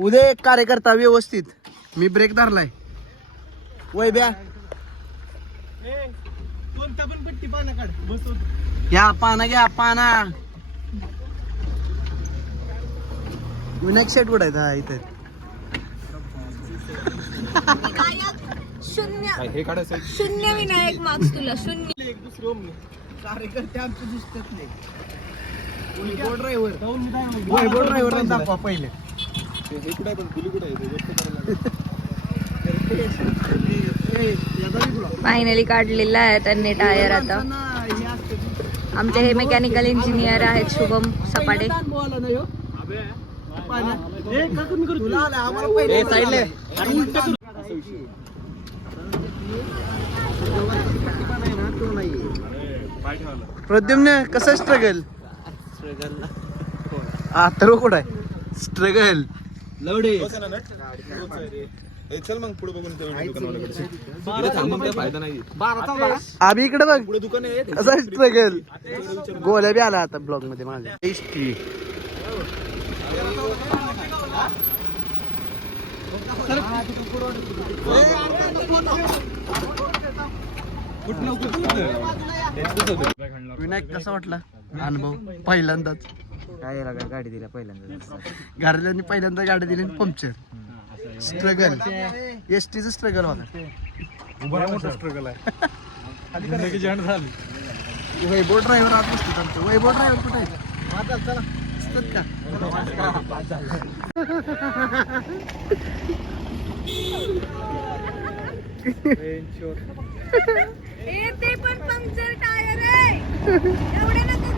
उद्या एक कार्यकर्ता व्यवस्थित मी ब्रेक धरलाय वैब्या कोणता पण पट्टी पाना काढ बस घ्या पाना घ्या पाना विनायक शेट उडायचा इथे शून्य विनायक मार्क्स तुला शून्य एक दुसरे कार्यकर्ते आमचे दिसतात नाही वैभव ड्रायव्हर दाखवा पहिले फायनली काढलेला आहे त्यांनी टायर आता आमचे हे मेकॅनिकल इंजिनियर आहेत शुभम सपाटे प्रद्युम्न कसं स्ट्रगल आता कुठं आहे स्ट्रगल लवडे चल मग पुढे बघून फायदा नाही आम्ही इकडे बघ पुढे दुकान आहे कसं स्ट्रगल गोल्या बी आला आता ब्लॉग मध्ये माझ्या विनायक कसा वाटला अनुभव पहिल्यांदाच काय गाडी दिल्या पहिल्यांदा घरच्यांनी पहिल्यांदा गाडी दिली पंक्चर स्ट्रगल एसटीच स्ट्रगल होता स्ट्रगल आहे वैभव ड्रायव्हर आत बसतात आमचे वैभव ड्रायव्हर कुठे आहेत असतात का ते पण पंक्चर टायर आहे एवढे नका